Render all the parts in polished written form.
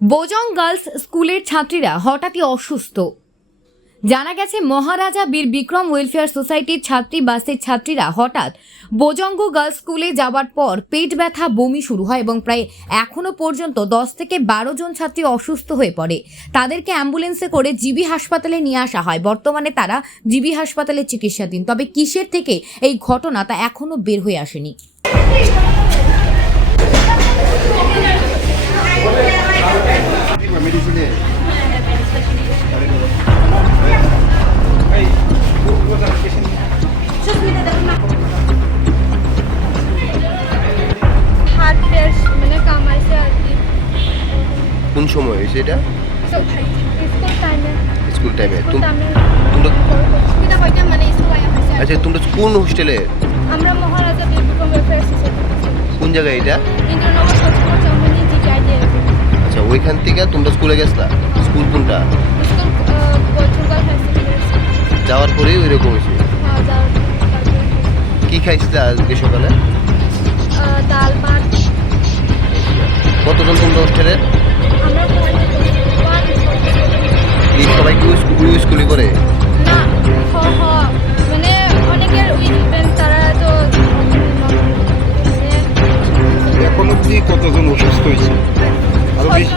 বোজং girls স্কুলের ছাত্রীরা হঠাৎই অসুস্থ। জানা গেছে মহারাজা বীর বিক্রম ওয়েলফেয়ার সোসাইটির ছাত্রী বাসের ছাত্রীরা হঠাৎ বোজঙ্গ গার্লস স্কুলে যাওয়ার পর পেট ব্যথা, বমি শুরু হয় এবং প্রায় এখনো পর্যন্ত 10 থেকে 12 জন ছাত্রী অসুস্থ হয়ে পড়ে। তাদেরকে অ্যাম্বুলেন্সে করে জিবি হাসপাতালে নিয়ে আসা হয়। বর্তমানে তারা জিবি হাসপাতালে চিকিৎসাধীন। তবে কিসের থেকে এই ঘটনা তা এখনো বের হয়ে আসেনি। কোন সময় হয়েছে এটা? স্কুল টাইমে। আচ্ছা, তোমরা কোন হোস্টেলে? আমরা মহারাজা বীর বিক্রম ওয়েলফেয়ার সোসাইটি। কোন জায়গায় এটা? ইন্দ্রনগর সচিবালয় চৌমনি জিআইডি। আচ্ছা, ওইখান থেকে তোমরা স্কুলে গেছলা? স্কুল কোনটা? স্কুল বৈঠকগাল হাই সেকেন্ডারি। যাওয়ার পরেই ওইরকম হয়েছে? হ্যাঁ, যাওয়ার কি খাইছিলে আজকে সকালে? ডাল ভাত। কতজন তোমরা হোস্টেলে? আমরা এই সবাই কি ওই স্কুলে করে? না, মানে অনেকের উইকেন্ড তারা তো এখন অব্দি কতজন অসুস্থ হয়েছে? আরো বেশি।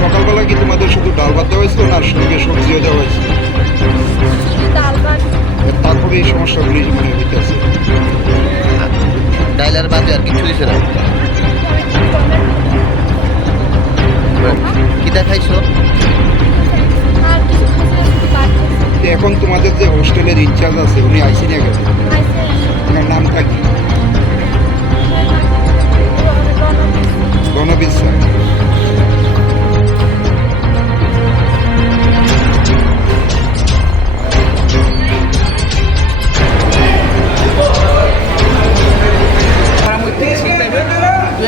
সকালবেলা কি তোমাদের শুধু ডাল ভাত দেওয়া হয়েছিল না সঙ্গে সবজিও দেওয়া হয়েছে? ডাল ভাত। তারপরে এই সমস্যাগুলি মানে হইতেছে। ডাইলার বাদে আর কিছু দিছে না? কিটা খাইছো? আর কিছু খাইছে। এখন তোমাদের যে হোস্টেলের ইনচার্জ আছে উনি আইসি নিয়ে গেছে, ওনার নামটা কি? রণবীর স্যার।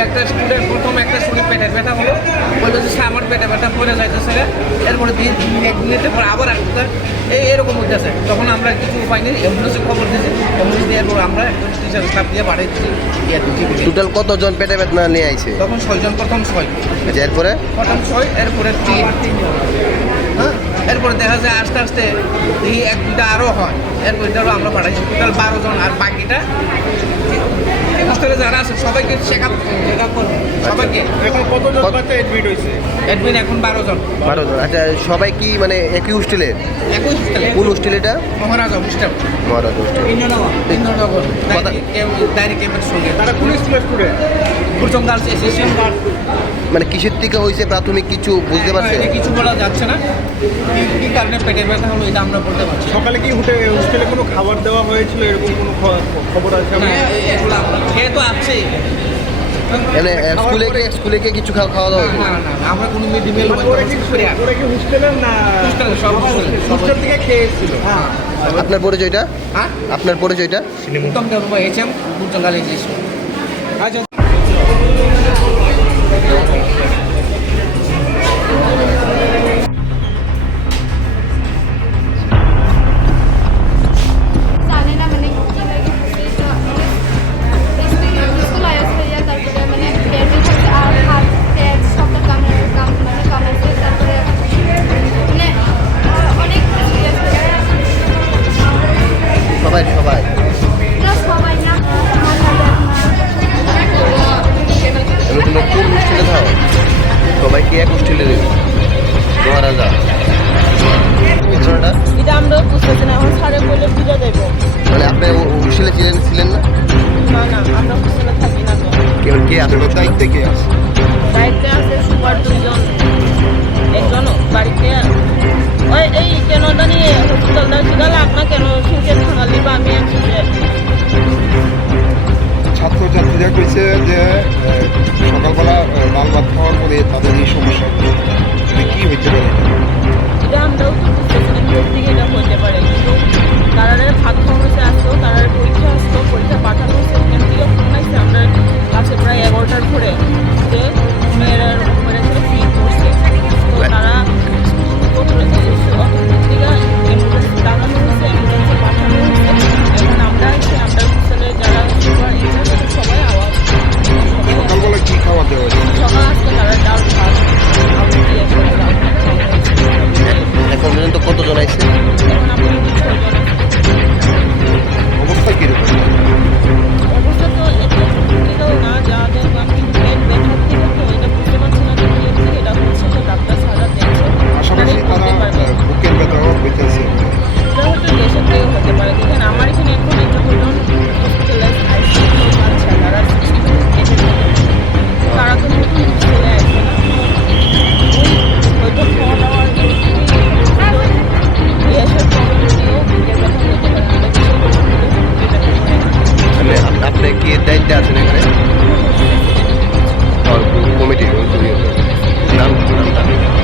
একটা স্টুডেন্ট প্রথম একটা স্টুডেন্ট পেটের ব্যথা হলো, বললো যে আমার পেটে ব্যথা পড়ে যাইতেছে, এরপরে 1 মিনিটের পর আবার একটা এরকম হইতেছে। তখন আমরা কিছু উপায় নেই, অ্যাম্বুলেন্সে খবর দিয়েছি। অ্যাম্বুলেন্স দিয়ে এরপর আমরা একজন টিচার স্টাফ দিয়ে পাঠিয়েছি। টোটাল কতজন পেটে ব্যথা নিয়ে আইছে? তখন 6 জন, প্রথম 6। আচ্ছা, এরপরে? প্রথম 6, এরপরে 3। হ্যাঁ, এরপরে দেখা যায় আস্তে আস্তে এই 1-2টা আরও হয়। এরপর আমরা পাঠাইছি টোটাল 12 জন। আর বাকিটা হোস্টেলে যারা আছে সবাইকে চেক আপ করবে। সবাইকে এখন কতজন বাচ্চা এডমিট হয়েছে? অ্যাডমিন এখন 12 জন। 12 জন। আচ্ছা, সবাই কি মানে একই হোস্টেলে? একই হোস্টেলে। কোন হোস্টেল এটা? মহারাজা হোস্টেল, মহারাজা হোস্টেল, ইন্দ্রনগর ডাইরেক্ট ক্যাম্পের সঙ্গে। তারা কোন স্কুলের স্টুডেন্ট? বোজং girls association. মানে কিসের থেকে হয়েছে প্রাথমিক কিছু বুঝতে পারছে? এটা কিছু বলা যাচ্ছে না, কি কারণে পেটে ব্যথা হলো এটা আমরা বলতে পারছি। সকালে কি হোস্টেলে কোনো খাবার দেওয়া হয়েছিল এরকম কোনো খবর আছে? খেয়ে তো আছে। মানে স্কুলে কি কিছু খাওয়া দাওয়া হয়েছে? না, আমরা কোনো মিড ডে মিল ওরা কি হোস্টেলের না সব হোস্টেল থেকে খেয়েছিল? হ্যাঁ। আপনার পরিচয়টা? হ্যাঁ, আপনার পরিচয়টা? উত্তম দেবর্মা HM বোজং গার্লস এসোসিয়েশন। আচ্ছা। জানে না মানে কি লাগে স্কুল আয়াস হইয়া তারপরে মানে পেটে থাকে আর হাত পেট সবটা কামাইছে তারপরে মানে অনেক সিরিয়াস হয়ে সবাই না, সবাই না। তোমরা কোন হোস্টেলে থাও? সবাই কি এক হোস্টেলে? মহারাজা ঘটনাটা এটা আমরা বুঝতেছি না। এখন স্যারে বলে বুঝে দেবো। মানে আপনি হোস্টেলে ছিলেন না? না, আমরা হোস্টেলে থাকি না তো। কে আসলে দায়িত্বে কে আছে? বাড়িতে আছে সুপার 2 জন, একজন বাড়িতে। ওই এই কেন জানি হসপিটাল আপনার কেন শুনছে ভাঙালি বা আমি একজনে ছাত্রছাত্রীরা কইছে যে সকালবেলা ডাল ভাত খাওয়ার পরে তাদের এই সমস্যা কি হইতে পারে? এটা আমরাও তো বুঝতেছি না কোথা থেকে এটা হতে পারে। কিন্তু তারা ভাত খাওয়া হয়েছে, আসতো তারা পরীক্ষা পাঠানো